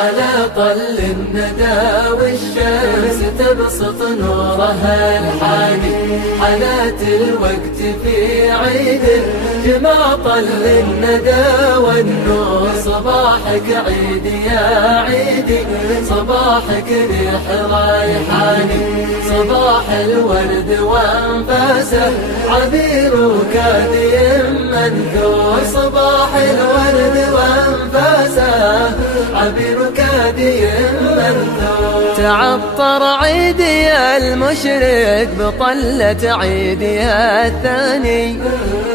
على طل الندى والشمس تبسط نورها الحاني، حالات الوقت في عيد جمع طل الندى والنور. صباحك عيد يا عيدي، صباحك ريح رايحاني، صباح الورد وانفاسه عبير وكادي منثور. صباح الورد وانفاسه عبير كادي منثور. تعطر عيدي يا المشرق بطلة عيدي يا الثاني،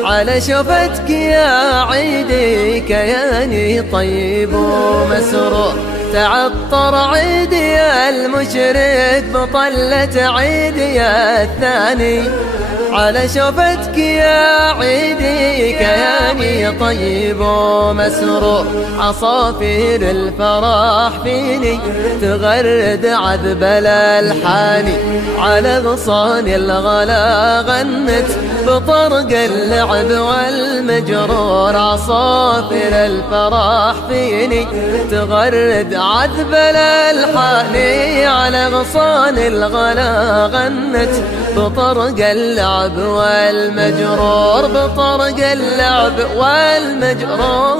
على شفتك يا عيدي كياني طيب ومسرور. تعطر عيدي يا المشرق بطلة عيدي يا الثاني، على شفتك يا عيدي كياني طيب ومسرور. عصافير الفرح فيني تغرد عذب الألحان، على غصان الغلا غنت بطرق اللعب والمجرور. عصافير الفرح فيني تغرد عذب الألحان، على غصان الغلا غنت بطرق اللعب والمجرور، بطرق اللعب والمجرور.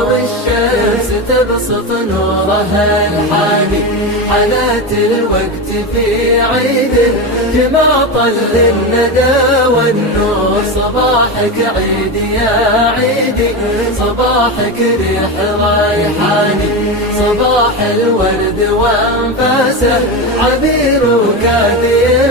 والشمس تبسط نورها الحاني، حالات الوقت في عيد جمع طل الندى والنور. صباحك عيد يا عيدي، صباحك ريح رايحاني، صباح الورد وانفاسه عبير وكادي